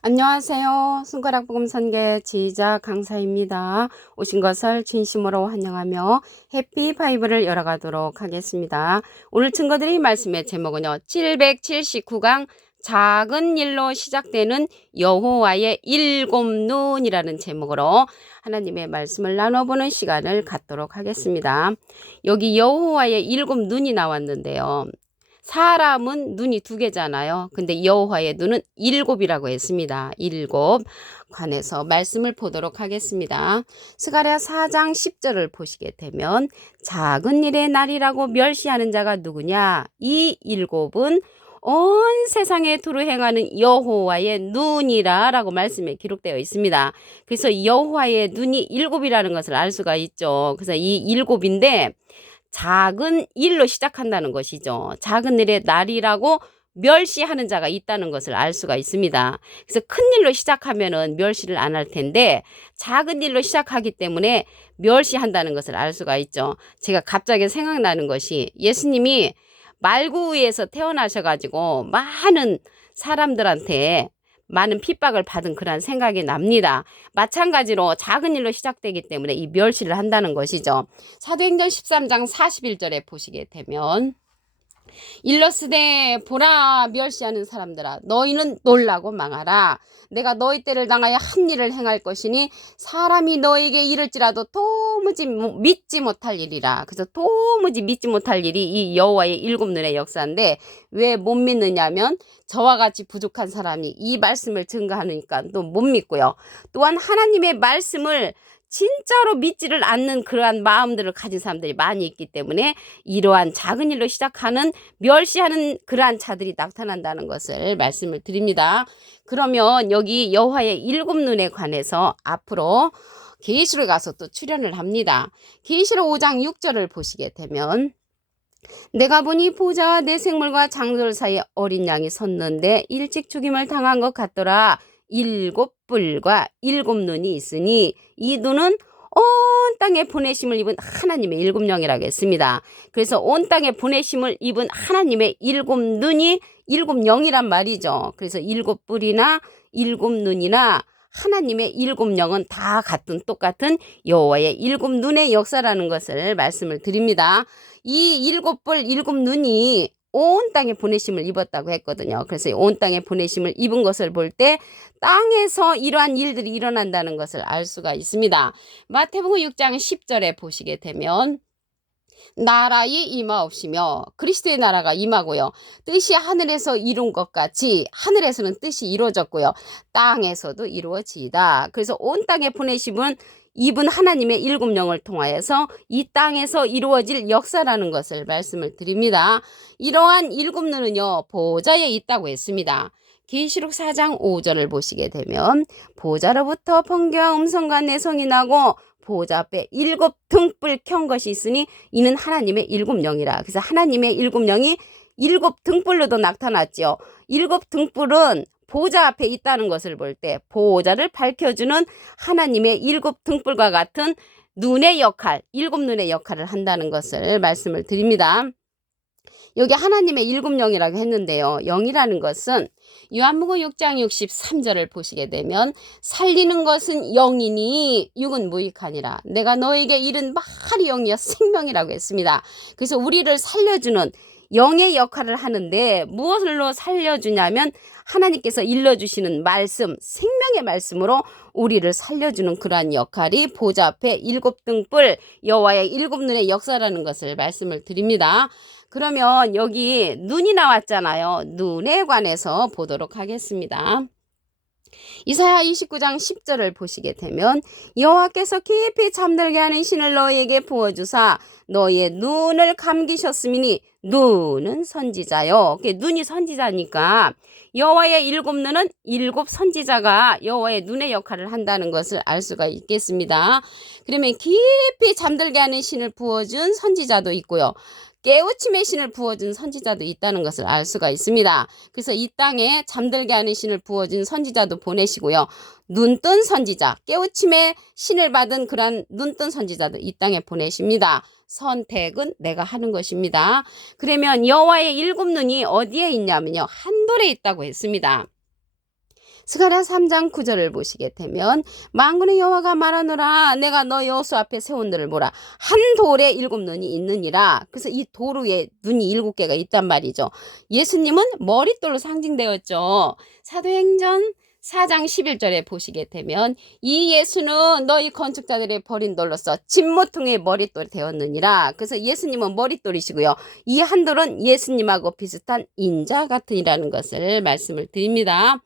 안녕하세요. 손가락 복음 선계 지휘자 강사입니다. 오신 것을 진심으로 환영하며 해피 바이블을 열어가도록 하겠습니다. 오늘 증거드릴 말씀의 제목은요. 779강 작은 일로 시작되는 여호와의 일곱 눈이라는 제목으로 하나님의 말씀을 나눠보는 시간을 갖도록 하겠습니다. 여기 여호와의 일곱 눈이 나왔는데요. 사람은 눈이 두 개잖아요. 근데 여호와의 눈은 일곱이라고 했습니다. 일곱. 관해서 말씀을 보도록 하겠습니다. 스가랴 4장 10절을 보시게 되면 작은 일의 날이라고 멸시하는 자가 누구냐? 이 일곱은 온 세상에 두루 행하는 여호와의 눈이라 라고 말씀에 기록되어 있습니다. 그래서 여호와의 눈이 일곱이라는 것을 알 수가 있죠. 그래서 이 일곱인데 작은 일로 시작한다는 것이죠. 작은 일의 날이라고 멸시하는 자가 있다는 것을 알 수가 있습니다. 그래서 큰 일로 시작하면은 멸시를 안 할 텐데 작은 일로 시작하기 때문에 멸시한다는 것을 알 수가 있죠. 제가 갑자기 생각나는 것이 예수님이 말구에서 태어나셔가지고 많은 사람들한테 많은 핍박을 받은 그런 생각이 납니다. 마찬가지로 작은 일로 시작되기 때문에 이 멸시를 한다는 것이죠. 사도행전 13장 41절에 보시게 되면 일러스되 보라 멸시하는 사람들아 너희는 놀라고 망하라. 내가 너희 때를 당하여 한 일을 행할 것이니 사람이 너에게 이를지라도 도무지 믿지 못할 일이라. 그래서 도무지 믿지 못할 일이 이 여호와의 일곱 눈의 역사인데 왜 못 믿느냐면 저와 같이 부족한 사람이 이 말씀을 증거하니까 또 못 믿고요. 또한 하나님의 말씀을 진짜로 믿지를 않는 그러한 마음들을 가진 사람들이 많이 있기 때문에 이러한 작은 일로 시작하는 멸시하는 그러한 자들이 나타난다는 것을 말씀을 드립니다. 그러면 여기 여호와의 일곱 눈에 관해서 앞으로 계시록에 가서 또 출연을 합니다. 계시록 5장 6절을 보시게 되면 내가 보니 보좌와 내 생물과 장돌 사이에 어린 양이 섰는데 일찍 죽임을 당한 것 같더라. 일곱 뿔과 일곱 눈이 있으니 이 눈은 온 땅에 보내심을 입은 하나님의 일곱 영이라고 했습니다. 그래서 온 땅에 보내심을 입은 하나님의 일곱 눈이 일곱 영이란 말이죠. 그래서 일곱 뿔이나 일곱 눈이나 하나님의 일곱 영은 다 같은 똑같은 여호와의 일곱 눈의 역사라는 것을 말씀을 드립니다. 이 일곱 뿔 일곱 눈이 온 땅에 보내심을 입었다고 했거든요. 그래서 온 땅에 보내심을 입은 것을 볼 때 땅에서 이러한 일들이 일어난다는 것을 알 수가 있습니다. 마태복음 6장 10절에 보시게 되면 나라의 임하옵시며 그리스도의 나라가 임하고요. 뜻이 하늘에서 이룬 것 같이 하늘에서는 뜻이 이루어졌고요. 땅에서도 이루어지이다. 그래서 온 땅에 보내심은 입은 하나님의 일곱 영을 통하여서 이 땅에서 이루어질 역사라는 것을 말씀을 드립니다. 이러한 일곱 눈은요 보좌에 있다고 했습니다. 계시록 4장 5절을 보시게 되면 보좌로부터 번개와 음성과 내성이 나고 보좌 앞에 일곱 등불 켠 것이 있으니 이는 하나님의 일곱 영이라. 그래서 하나님의 일곱 영이 일곱 등불로도 나타났죠. 일곱 등불은 보좌 앞에 있다는 것을 볼 때 보좌를 밝혀주는 하나님의 일곱 등불과 같은 눈의 역할, 일곱 눈의 역할을 한다는 것을 말씀을 드립니다. 여기 하나님의 일곱 영이라고 했는데요. 영이라는 것은 요한복음 6장 63절을 보시게 되면 살리는 것은 영이니 육은 무익하니라. 내가 너에게 이른 말이 영이여 생명이라고 했습니다. 그래서 우리를 살려주는 영의 역할을 하는데 무엇으로 살려주냐면 하나님께서 일러주시는 말씀, 생명의 말씀으로 우리를 살려주는 그러한 역할이 보좌 앞에 일곱 등불 여호와의 일곱 눈의 역사라는 것을 말씀을 드립니다. 그러면 여기 눈이 나왔잖아요. 눈에 관해서 보도록 하겠습니다. 이사야 29장 10절을 보시게 되면 여호와께서 깊이 잠들게 하는 신을 너희에게 부어주사 너희의 눈을 감기셨음이니 눈은 선지자요. 눈이 선지자니까 여호와의 일곱 눈은 일곱 선지자가 여호와의 눈의 역할을 한다는 것을 알 수가 있겠습니다. 그러면 깊이 잠들게 하는 신을 부어준 선지자도 있고요. 깨우침의 신을 부어준 선지자도 있다는 것을 알 수가 있습니다. 그래서 이 땅에 잠들게 하는 신을 부어준 선지자도 보내시고요. 눈뜬 선지자, 깨우침의 신을 받은 그런 눈뜬 선지자도 이 땅에 보내십니다. 선택은 내가 하는 것입니다. 그러면 여호와의 일곱 눈이 어디에 있냐면요. 한돌에 있다고 했습니다. 스가랴 3장 9절을 보시게 되면 만군의 여호와가 말하노라 내가 너 여호수 앞에 세운 너를 보라 한 돌에 7눈이 있느니라. 그래서 이 돌 위에 눈이 7개가 있단 말이죠. 예수님은 머릿돌로 상징되었죠. 사도행전 4장 11절에 보시게 되면 이 예수는 너희 건축자들의 버린 돌로서 진모퉁이의 머릿돌이 되었느니라. 그래서 예수님은 머릿돌이시고요. 이 한 돌은 예수님하고 비슷한 인자 같으니라는 것을 말씀을 드립니다.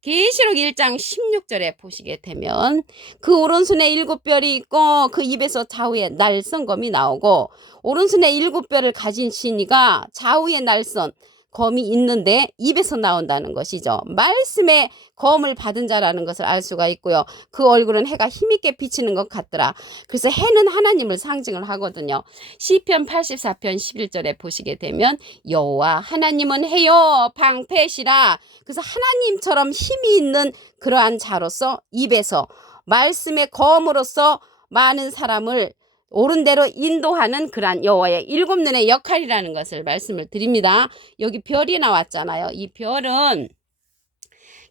계시록 1장 16절에 보시게 되면 그 오른손에 7별이 있고 그 입에서 좌우에 날선 검이 나오고 오른손에 7별을 가진 신이가 좌우에 날선 검이 있는데 입에서 나온다는 것이죠. 말씀의 검을 받은 자라는 것을 알 수가 있고요. 그 얼굴은 해가 힘있게 비치는 것 같더라. 그래서 해는 하나님을 상징을 하거든요. 시편 84편 11절에 보시게 되면 여호와 하나님은 해요 방패시라. 그래서 하나님처럼 힘이 있는 그러한 자로서 입에서 말씀의 검으로서 많은 사람을 옳은 대로 인도하는 그러한 여호와의 7눈의 역할이라는 것을 말씀을 드립니다. 여기 별이 나왔잖아요. 이 별은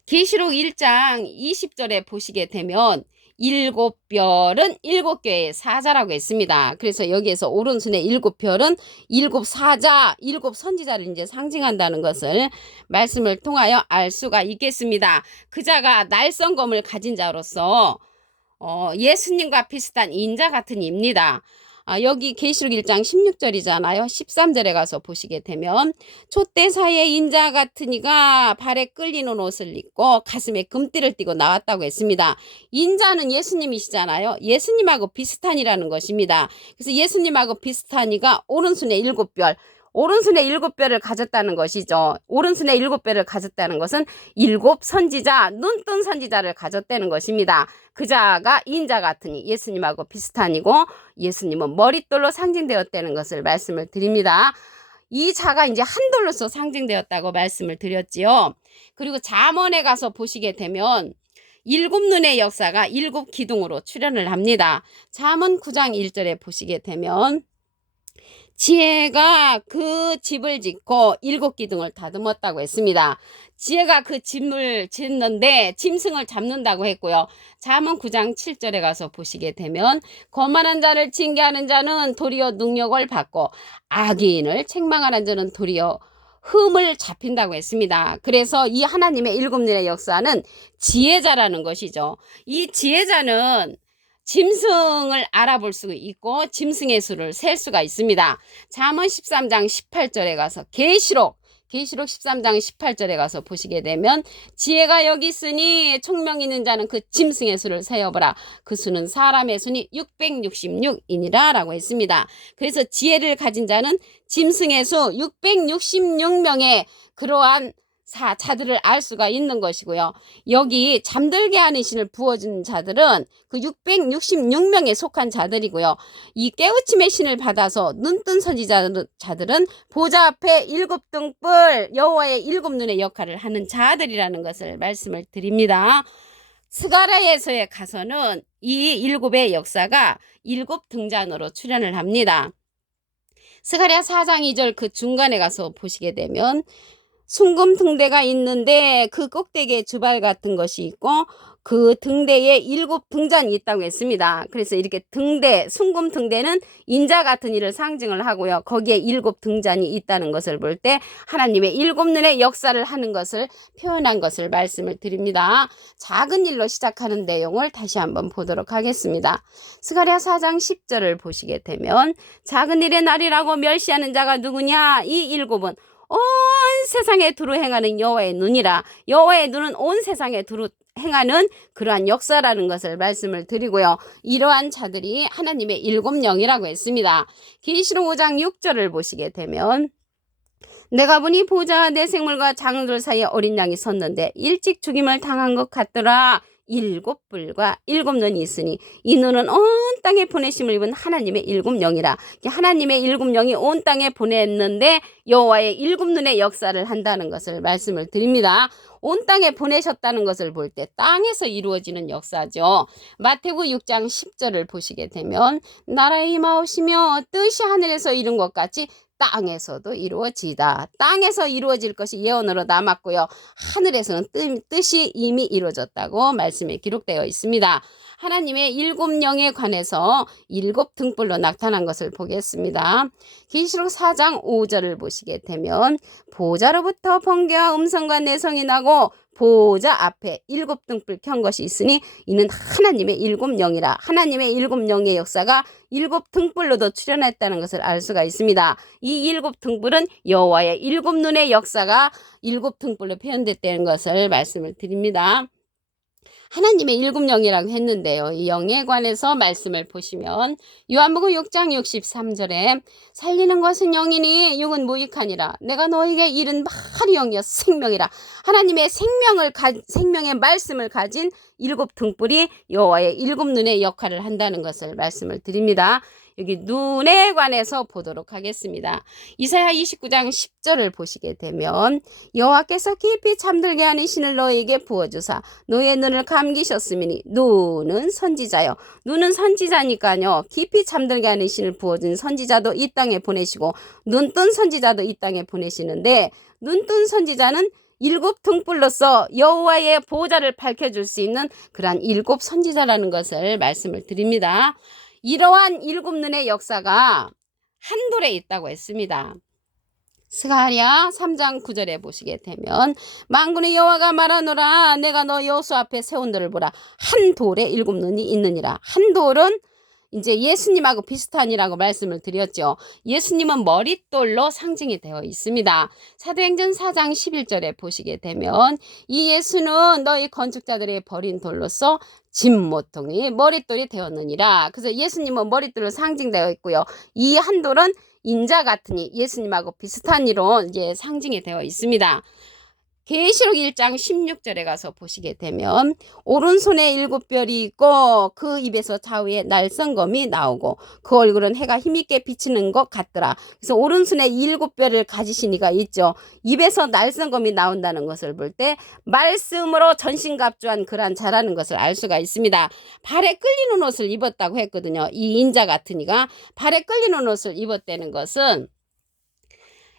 계시록 1장 20절에 보시게 되면 7별은 7개의 사자라고 했습니다. 그래서 여기에서 오른손에 7별은 7사자, 7선지자를 이제 상징한다는 것을 말씀을 통하여 알 수가 있겠습니다. 그 자가 날성검을 가진 자로서 예수님과 비슷한 인자 같은 입니다. 여기 계시록 1장 16절이잖아요. 13절에 가서 보시게 되면 촛대 사이에 인자 같은 이가 발에 끌리는 옷을 입고 가슴에 금띠를 띠고 나왔다고 했습니다. 인자는 예수님이시잖아요. 예수님하고 비슷한이라는 것입니다. 그래서 예수님하고 비슷한 이가 오른손에 7별, 오른손에 7별을 가졌다는 것이죠. 오른손에 7별을 가졌다는 것은 7선지자, 눈뜬 선지자를 가졌다는 것입니다. 그 자가 인자 같으니 예수님하고 비슷한이고 예수님은 머릿돌로 상징되었다는 것을 말씀을 드립니다. 이 자가 이제 한 돌로서 상징되었다고 말씀을 드렸지요. 그리고 잠언에 가서 보시게 되면 7눈의 역사가 7기둥으로 출현을 합니다. 잠언 9장 1절에 보시게 되면 지혜가 그 집을 짓고 7기둥을 다듬었다고 했습니다. 지혜가 그 집을 짓는데 짐승을 잡는다고 했고요. 잠언 9장 7절에 가서 보시게 되면 거만한 자를 징계하는 자는 도리어 능력을 받고 악인을 책망하는 자는 도리어 흠을 잡힌다고 했습니다. 그래서 이 하나님의 7눈의 역사는 지혜자라는 것이죠. 이 지혜자는 짐승을 알아볼 수 있고 짐승의 수를 셀 수가 있습니다. 잠언 13장 18절에 가서 계시록 13장 18절에 가서 보시게 되면 지혜가 여기 있으니 총명 있는 자는 그 짐승의 수를 세어보라. 그 수는 사람의 수니 666이니라 라고 했습니다. 그래서 지혜를 가진 자는 짐승의 수 666명의 그러한 자들을 알 수가 있는 것이고요. 여기 잠들게 하는 신을 부어준 자들은 그 666명에 속한 자들이고요. 이 깨우침의 신을 받아서 눈뜬 선지자들은 보좌 앞에 7등불 여호와의 7눈의 역할을 하는 자들이라는 것을 말씀을 드립니다. 스가랴에서에 가서는 이 7의 역사가 7등잔으로 출현을 합니다. 스가랴 4장 2절 그 중간에 가서 보시게 되면 순금 등대가 있는데 그 꼭대기에 주발 같은 것이 있고 그 등대에 7등잔이 있다고 했습니다. 그래서 이렇게 등대, 순금 등대는 인자 같은 이를 상징을 하고요. 거기에 7등잔이 있다는 것을 볼 때 하나님의 7눈의 역사를 하는 것을 표현한 것을 말씀을 드립니다. 작은 일로 시작하는 내용을 다시 한번 보도록 하겠습니다. 스가랴 4장 10절을 보시게 되면 작은 일의 날이라고 멸시하는 자가 누구냐? 이 7은 온 세상에 두루 행하는 여호와의 눈이라. 여호와의 눈은 온 세상에 두루 행하는 그러한 역사라는 것을 말씀을 드리고요. 이러한 자들이 하나님의 7영이라고 했습니다. 계시록 5장 6절을 보시게 되면 내가 보니 보좌와 내 생물과 장들 사이에 어린 양이 섰는데 일찍 죽임을 당한 것 같더라. 7뿔과 7눈이 있으니 이 눈은 온 땅에 보내심을 입은 하나님의 7영이라. 하나님의 7영이 온 땅에 보냈는데 여호와의 7눈의 역사를 한다는 것을 말씀을 드립니다. 온 땅에 보내셨다는 것을 볼 때 땅에서 이루어지는 역사죠. 마태복음 6장 10절을 보시게 되면 나라의 임하오시며 뜻이 하늘에서 이룬 것 같이 땅에서도 이루어지다. 땅에서 이루어질 것이 예언으로 남았고요. 하늘에서는 뜻이 이미 이루어졌다고 말씀에 기록되어 있습니다. 하나님의 7영에 관해서 7등불로 나타난 것을 보겠습니다. 계시록 4장 5절을 보시게 되면 보좌로부터 번개와 음성과 내성이 나고 보좌 앞에 7등불 켠 것이 있으니 이는 하나님의 7영이라. 하나님의 7영의 역사가 7등불로도 출현했다는 것을 알 수가 있습니다. 이 7등불은 여호와의 7눈의 역사가 7등불로 표현됐다는 것을 말씀을 드립니다. 하나님의 7영이라고 했는데요. 이 영에 관해서 말씀을 보시면 요한복음 6장 63절에 살리는 것은 영이니 육은 무익하니라. 내가 너에게 이른 말이 영이여 생명이라. 하나님의 생명의 말씀을 가진 7등불이 여호와의 7눈의 역할을 한다는 것을 말씀을 드립니다. 여기 눈에 관해서 보도록 하겠습니다. 이사야 29장 10절을 보시게 되면 여호와께서 깊이 잠들게 하는 신을 너희에게 부어주사 너의 눈을 감기셨으니 눈은 선지자요. 눈은 선지자니까요. 깊이 잠들게 하는 신을 부어준 선지자도 이 땅에 보내시고 눈뜬 선지자도 이 땅에 보내시는데 눈뜬 선지자는 7등불로서 여호와의 보좌를 밝혀줄 수 있는 그러한 7 선지자라는 것을 말씀을 드립니다. 이러한 7눈의 역사가 한 돌에 있다고 했습니다. 스가랴 3장 9절에 보시게 되면 만군의 여호와가 말하노라 내가 너 여호수 앞에 세운 돌을 보라 한 돌에 7눈이 있느니라. 한 돌은 이제 예수님하고 비슷하니라고 말씀을 드렸죠. 예수님은 머릿돌로 상징이 되어 있습니다. 사도행전 4장 11절에 보시게 되면 이 예수는 너희 건축자들이 버린 돌로서 진모퉁이 머릿돌이 되었느니라. 그래서 예수님은 머릿돌로 상징되어 있고요. 이 한 돌은 인자 같으니 예수님하고 비슷한 이로 이제 상징이 되어 있습니다. 계시록 1장 16절에 가서 보시게 되면 오른손에 7별이 있고 그 입에서 좌우에 날성검이 나오고 그 얼굴은 해가 힘있게 비치는 것 같더라. 그래서 오른손에 7별을 가지신 이가 있죠. 입에서 날성검이 나온다는 것을 볼 때 말씀으로 전신갑주한 그러한 자라는 것을 알 수가 있습니다. 발에 끌리는 옷을 입었다고 했거든요. 이 인자 같은 이가 발에 끌리는 옷을 입었다는 것은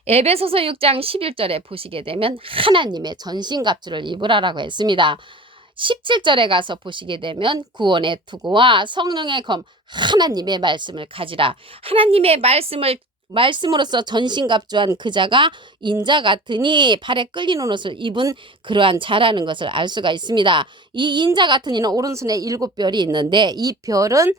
에베소서 6장 11절에 보시게 되면 하나님의 전신갑주를 입으라라고 했습니다. 17절에 가서 보시게 되면 구원의 투구와 성령의 검 하나님의 말씀을 가지라. 하나님의 말씀으로서 전신갑주한 그 자가 인자 같으니 발에 끌리는 옷을 입은 그러한 자라는 것을 알 수가 있습니다. 이 인자 같은 이는 오른손에 7별이 있는데 이 별은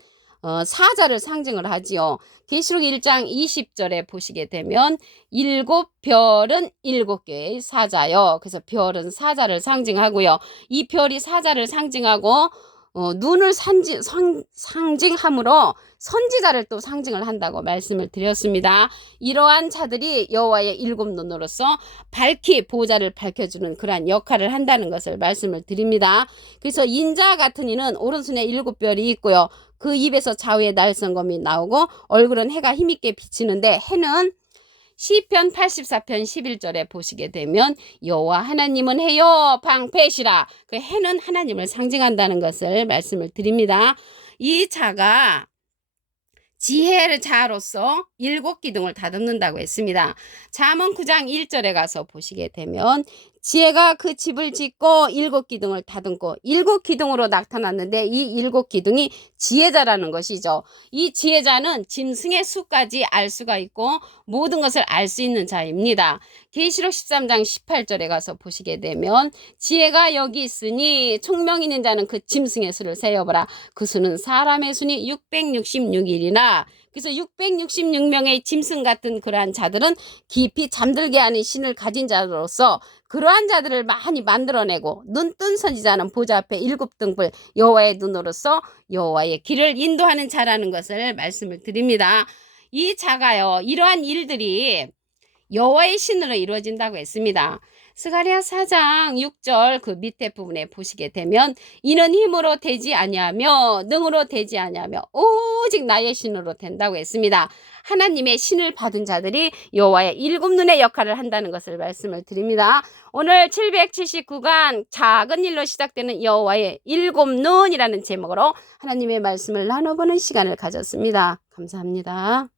사자를 상징을 하지요. 계시록 1장 20절에 보시게 되면 7별은 7개의 사자요. 그래서 별은 사자를 상징하고요. 이 별이 사자를 상징하고 눈을 상징함으로 선지자를 또 상징을 한다고 말씀을 드렸습니다. 이러한 자들이 여호와의 7눈으로서 밝히 보좌를 밝혀주는 그러한 역할을 한다는 것을 말씀을 드립니다. 그래서 인자 같은 이는 오른손에 7별이 있고요. 그 입에서 좌우에 날성검이 나오고 얼굴은 해가 힘있게 비치는데 해는 시편 84편 11절에 보시게 되면 여호와 하나님은 해요 방패시라. 그 해는 하나님을 상징한다는 것을 말씀을 드립니다. 이 자가 지혜의 자로서 7기둥을 다듬는다고 했습니다. 잠언 9장 1절에 가서 보시게 되면 지혜가 그 집을 짓고 7기둥을 다듬고 7기둥으로 나타났는데 이 7기둥이 지혜자라는 것이죠. 이 지혜자는 짐승의 수까지 알 수가 있고 모든 것을 알 수 있는 자입니다. 계시록 13장 18절에 가서 보시게 되면 지혜가 여기 있으니 총명 있는 자는 그 짐승의 수를 세어보라. 그 수는 사람의 수니 666일이나 그래서 666명의 짐승 같은 그러한 자들은 깊이 잠들게 하는 신을 가진 자로서 그러한 자들을 많이 만들어내고 눈뜬 선지자는 보좌 앞에 7등불 여호와의 눈으로서 여호와의 길을 인도하는 자라는 것을 말씀을 드립니다. 이 자가요 이러한 일들이 여호와의 신으로 이루어진다고 했습니다. 스가랴 4장 6절 그 밑에 부분에 보시게 되면 이는 힘으로 되지 아니하며 능으로 되지 아니하며 오직 나의 신으로 된다고 했습니다. 하나님의 신을 받은 자들이 여호와의 7눈의 역할을 한다는 것을 말씀을 드립니다. 오늘 779간 작은 일로 시작되는 여호와의 7눈이라는 제목으로 하나님의 말씀을 나눠보는 시간을 가졌습니다. 감사합니다.